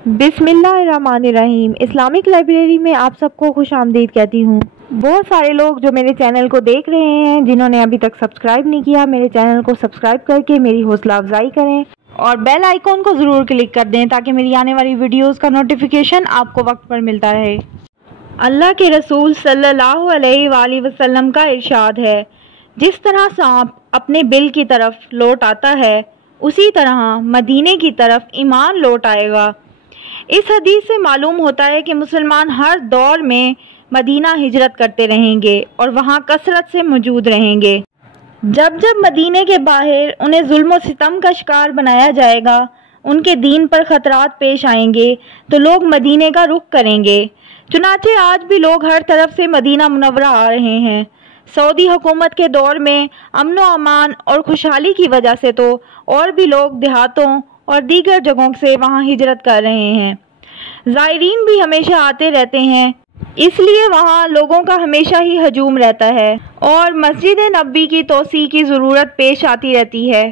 बिस्मिल्लाहिर्रहमानिर्रहीम। Islamic library में आप सबको खुश आमदीद कहती हूँ। बहुत सारे लोग जो मेरे चैनल को देख रहे हैं, जिन्होंने अभी तक सब्सक्राइब नहीं किया, मेरे चैनल को सब्सक्राइब करके मेरी हौसला अफजाई करें और बेल आइकॉन को ज़रूर क्लिक कर दें ताकि मेरी आने वाली वीडियोस का नोटिफिकेशन आपको वक्त पर मिलता रहे। अल्लाह के रसूल सल्लल्लाहु अलैहि वसल्लम का इरशाद है, जिस तरह सांप अपने बिल की तरफ लौट आता है, उसी तरह मदीने की तरफ ईमान लौट आएगा। इस हदीस से मालूम होता है कि मुसलमान हर दौर में मदीना हिजरत करते रहेंगे और वहाँ कसरत से मौजूद रहेंगे। जब जब मदीने के बाहर उन्हें जुल्म और सितम का शिकार बनाया जाएगा, उनके दीन पर ख़तरात पेश आएंगे, तो लोग मदीने का रुख करेंगे। चुनाचे आज भी लोग हर तरफ से मदीना मुनव्वरा आ रहे हैं। सऊदी हुकूमत के दौर में अमन व अमान और खुशहाली की वजह से तो और भी लोग देहातों और दीगर जगहों से वहाँ हिजरत कर रहे हैं। ज़ायरीन भी हमेशा आते रहते हैं, इसलिए वहाँ लोगों का हमेशा ही हजूम रहता है और मस्जिद नबी की तोसी की ज़रूरत पेश आती रहती है।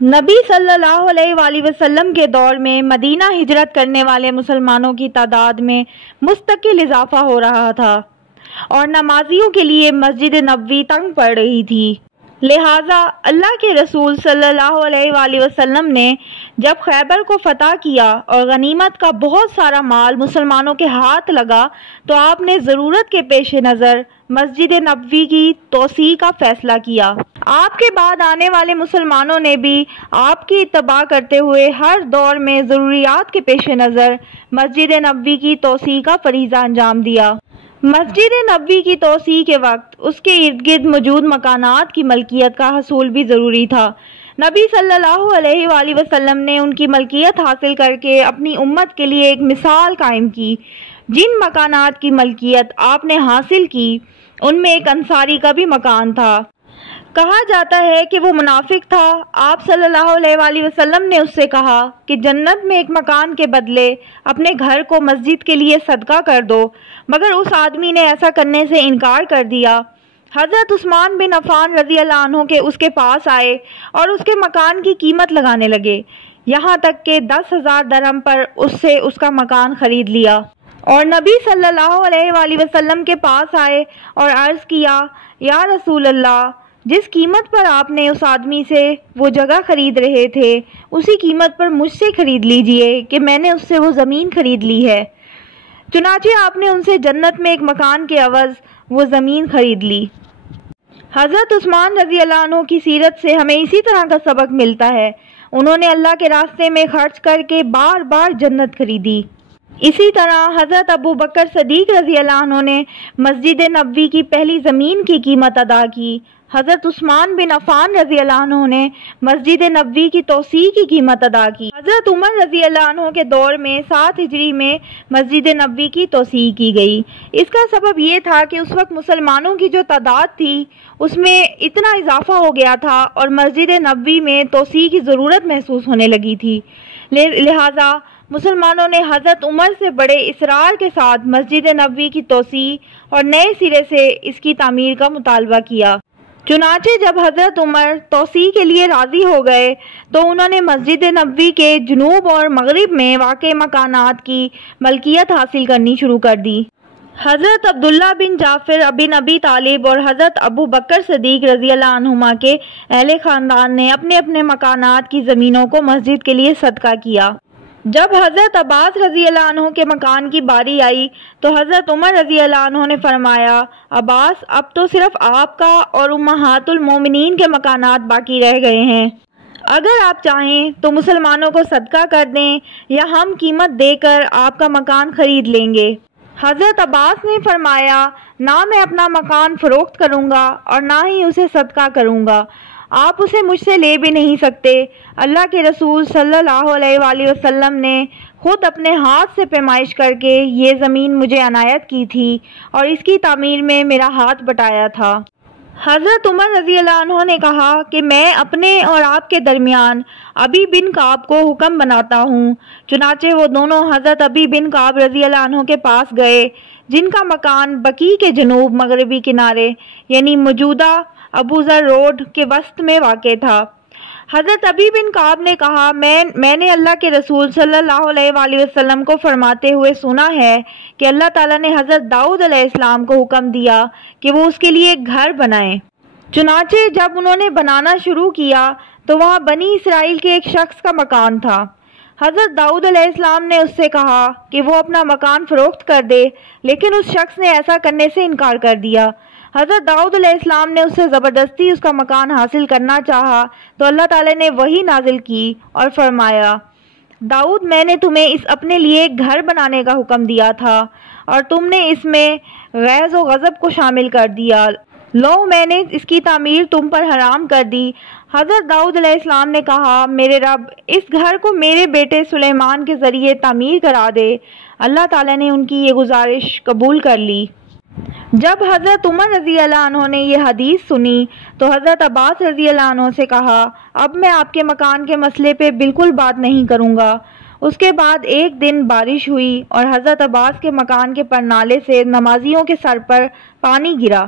नबी सल्लल्लाहु अलैहि वसल्लम के दौर में मदीना हिजरत करने वाले मुसलमानों की तादाद में मुस्तकिल इजाफा हो रहा था और नमाजियों के लिए मस्जिद नबवी तंग पड़ रही थी। लिहाजा अल्लाह के रसूल सल्लल्लाहु अलैहि वसल्लम ने जब खैबर को फतह किया और गनीमत का बहुत सारा माल मुसलमानों के हाथ लगा, तो आपने ज़रूरत के पेश नज़र मस्जिद नबवी की तोसी का फैसला किया। आपके बाद आने वाले मुसलमानों ने भी आपकी इत्तबा करते हुए हर दौर में ज़रूरियात के पेश नज़र मस्जिद नबवी की तोसी का फरीज़ा अंजाम दिया। मस्जिद नबवी की तोसी के वक्त उसके इर्द गिर्द मौजूद मकानात की मलकियत का हसूल भी ज़रूरी था। नबी सल्लल्लाहु अलैहि वसल्लम ने उनकी मलकियत हासिल करके अपनी उम्मत के लिए एक मिसाल कायम की। जिन मकानात की मलकियत आपने हासिल की, उनमें एक अंसारी का भी मकान था। कहा जाता है कि वो मुनाफिक था। आप सल्लल्लाहु अलैहि वसल्लम ने उससे कहा कि जन्नत में एक मकान के बदले अपने घर को मस्जिद के लिए सदका कर दो, मगर उस आदमी ने ऐसा करने से इनकार कर दिया। हज़रत उस्मान बिन अफ़ान रज़ी अल्लाह अन्हु के उसके पास आए और उसके मकान की कीमत लगाने लगे, यहाँ तक कि 10,000 दरहम पर उससे उसका मकान ख़रीद लिया और नबी सल्लल्लाहु अलैहि वसल्लम के पास आए और अर्ज़ किया, या रसूल अल्लाह, जिस कीमत पर आपने उस आदमी से वो जगह ख़रीद रहे थे, उसी कीमत पर मुझसे ख़रीद लीजिए कि मैंने उससे वो ज़मीन ख़रीद ली है। चुनाचे आपने उनसे जन्नत में एक मकान के अवज़ वो ज़मीन ख़रीद ली। हज़रत उस्मान रज़ी अल्लाह अन्हु की सीरत से हमें इसी तरह का सबक मिलता है। उन्होंने अल्लाह के रास्ते में खर्च करके बार बार जन्नत खरीदी। इसी तरह हज़रत अबू बकर सदीक रज़ी अल्लाह अन्हु ने मस्जिद नबवी की पहली ज़मीन की कीमत अदा की। हज़रत उस्मान बिन अफ़ान रज़ी अल्लाह अन्हु ने मस्जिद नबवी की तोसी की कीमत अदा की। हज़रत उमर रज़ी अल्लाह अन्हु के दौर में 7 हिजरी में मस्जिद नबवी की तोसी की गई। इसका सबब ये था कि उस वक्त मुसलमानों की जो तादाद थी, उसमें इतना इजाफा हो गया था और मस्जिद नबवी में तोसी की ज़रूरत महसूस होने लगी थी। लिहाजा मुसलमानों ने हज़रत उमर से बड़े इसरार के साथ मस्जिद नबवी की तोसी और नए सिरे से इसकी तामीर का मुतालबा किया। चुनाचे जब हज़रत उमर तोसी के लिए राज़ी हो गए, तो उन्होंने मस्जिद नबवी के जुनूब और मगरिब में वाक़े मकानात की मलकियत हासिल करनी शुरू कर दी। हज़रत अब्दुल्ला बिन जाफ़र बिन अबी तालिब और हज़रत अबू बकर सदीक रज़ी अल्लाह अन्हुमा के अहले ख़ानदान ने अपने अपने मकानात की ज़मीनों को मस्जिद के लिए सदका किया। जब हज़रत अब्बास रज़ी अल्लाह अन्हु के मकान की बारी आई, तो हज़रत उमर रज़ी अल्लाह अन्हु ने फरमाया, अब्बास, अब तो सिर्फ़ आपका और उम्महातुल मोमिनीन के मकानात बाकी रह गए हैं। अगर आप चाहें तो मुसलमानों को सदका कर दें या हम कीमत देकर आपका मकान ख़रीद लेंगे। हज़रत अब्बास ने फरमाया, ना मैं अपना मकान फ़रोख्त करूँगा और ना ही उसे सदका करूँगा। आप उसे मुझसे ले भी नहीं सकते। अल्लाह के रसूल सल्लल्लाहु अलैहि वसल्लम ने खुद अपने हाथ से पैमाइश करके ये ज़मीन मुझे अनायत की थी और इसकी तामीर में मेरा हाथ बटाया था। हज़रत उमर रज़ी अल्लाह अन्हु ने कहा कि मैं अपने और आपके दरमियान अबी बिन काब को हुक्म बनाता हूँ। चुनाचे वो दोनों हज़रत अबी बिन काब रज़ी अल्लाह अन्हु के पास गए, जिनका मकान बकी के जनूब मगरबी किनारे यानी मौजूदा अबू ज़र रोड के वस्त में वाक़े था। حضرت ابی بن کعب نے کہا میں نے اللہ کے رسول صلی اللہ علیہ وآلہ وسلم کو فرماتے ہوئے سنا ہے کہ اللہ تعالیٰ نے حضرت داؤد علیہ السلام کو حکم دیا کہ وہ اس کے لیے ایک گھر بنائیں۔ چنانچہ جب انہوں نے بنانا شروع کیا تو وہاں بنی اسرائیل کے ایک شخص کا مکان تھا۔ حضرت داؤد علیہ السلام نے اس سے کہا کہ وہ اپنا مکان فروخت کر دے، لیکن اس شخص نے ایسا کرنے سے انکار کر دیا۔ حضرت داؤد علیہ السلام نے اس سے زبردستی اس کا مکان حاصل کرنا چاہا تو اللہ تعالیٰ نے وحی نازل کی اور فرمایا، داؤد میں نے تمہیں اپنے لیے ایک گھر بنانے کا حکم دیا تھا اور تم نے اس میں غیظ و غضب کو شامل کر دیا، لو میں نے اس کی تعمیر تم پر حرام کر دی۔ حضرت داؤد علیہ السلام نے کہا، میرے رب اس گھر کو میرے بیٹے سلیمان کے ذریعے تعمیر کرا دے۔ اللہ تعالیٰ نے ان کی یہ گزارش قبول کر لی۔ جب حضرت عمر رضی اللہ عنہ نے یہ حدیث سنی تو حضرت عباس رضی اللہ عنہ سے کہا، اب میں آپ کے مکان کے مسئلے پہ بالکل بات نہیں کروں گا۔ اس کے بعد ایک دن بارش ہوئی اور حضرت عباس کے مکان کے پرنالے سے نمازیوں کے سر پر پانی گرا،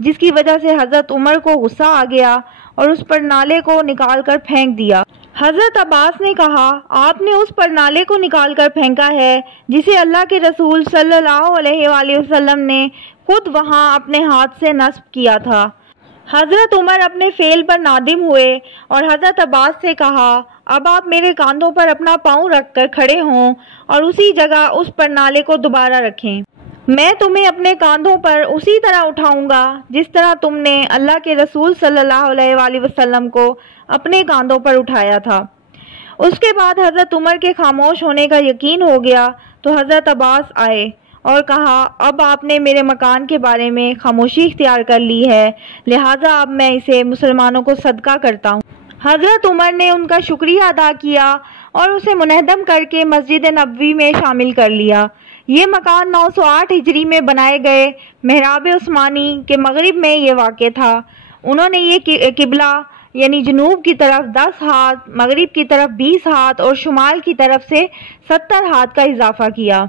جس کی وجہ سے حضرت عمر کو غصہ آ گیا اور اس پرنالے کو نکال کر پھینک دیا۔ حضرت عباس نے کہا، آپ نے اس پرنالے کو نکال کر پھینکا ہے جسے اللہ کے رسول صلی اللہ علیہ وآلہ وسلم نے خود وہاں اپنے ہاتھ سے نصب کیا تھا۔ حضرت عمر اپنے فعل پر نادم ہوئے اور حضرت عباس سے کہا، اب آپ میرے کاندھوں پر اپنا پاؤں رکھ کر کھڑے ہوں اور اسی جگہ اس پرنالے کو دوبارہ رکھیں۔ میں تمہیں اپنے کاندھوں پر اسی طرح اٹھاؤں گا جس طرح تم نے اللہ کے رسول صلی اللہ علیہ وآلہ وسلم کو اپنے کاندھوں پر اٹھایا تھا۔ اس کے بعد حضرت عمر کے خاموش ہونے کا یقین ہو گیا تو حضرت عباس آئے اور کہا، اب آپ نے میرے مکان کے بارے میں خاموشی اختیار کر لی ہے، لہٰذا اب میں اسے مسلمانوں کو صدقہ کرتا ہوں۔ حضرت عمر نے ان کا شکریہ ادا کیا اور اسے منہدم کر کے مسجد نبوی میں شامل کر لیا۔ یہ مکان 908 ہجری میں بنائے گئے محراب عثمانی کے مغرب میں یہ واقع تھا۔ انہوں نے یہ قبلہ یعنی جنوب کی طرف 10 ہاتھ، مغرب کی طرف 20 ہاتھ اور شمال کی طرف سے 70 ہاتھ کا اضافہ کیا۔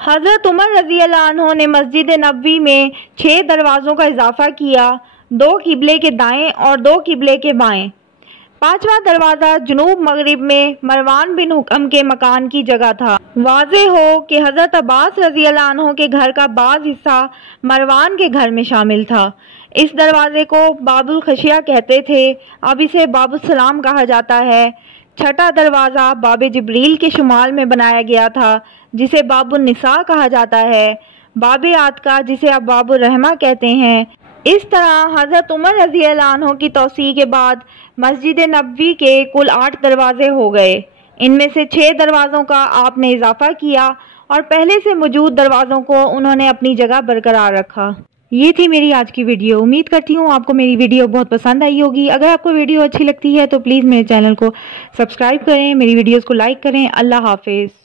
حضرت عمر رضی اللہ عنہ نے مسجد نبوی میں 6 دروازوں کا اضافہ کیا، 2 قبلے کے دائیں اور 2 قبلے کے بائیں۔ 5واں دروازہ جنوب مغرب میں مروان بن حکم کے مکان کی جگہ تھا۔ واضح ہو کہ حضرت عباس رضی اللہ عنہ کے گھر کا بعض حصہ مروان کے گھر میں شامل تھا۔ اس دروازے کو باب الخشیہ کہتے تھے، اب اسے باب السلام کہا جاتا ہے۔ 6واں دروازہ باب جبریل کے شمال میں بنایا گیا تھا، جسے باب النساء کہا جاتا ہے۔ باب عاتقہ جسے اب باب الرحمہ کہتے ہیں۔ اس طرح حضرت عمر رضی اللہ عنہ کی توسیع کے بعد مسجد نبوی کے کل 8 دروازے ہو گئے۔ ان میں سے 6 دروازوں کا آپ نے اضافہ کیا اور پہلے سے موجود دروازوں کو انہوں نے اپنی جگہ برقرار رکھا۔ یہ تھی میری آج کی ویڈیو۔ امید کرتی ہوں آپ کو میری ویڈیو بہت پسند آئی ہوگی۔ اگر آپ کو ویڈیو اچھی لگتی ہے تو پلیز میرے چینل کو سبسکرائب کریں، میری ویڈیوز کو لائک کریں۔ اللہ حافظ۔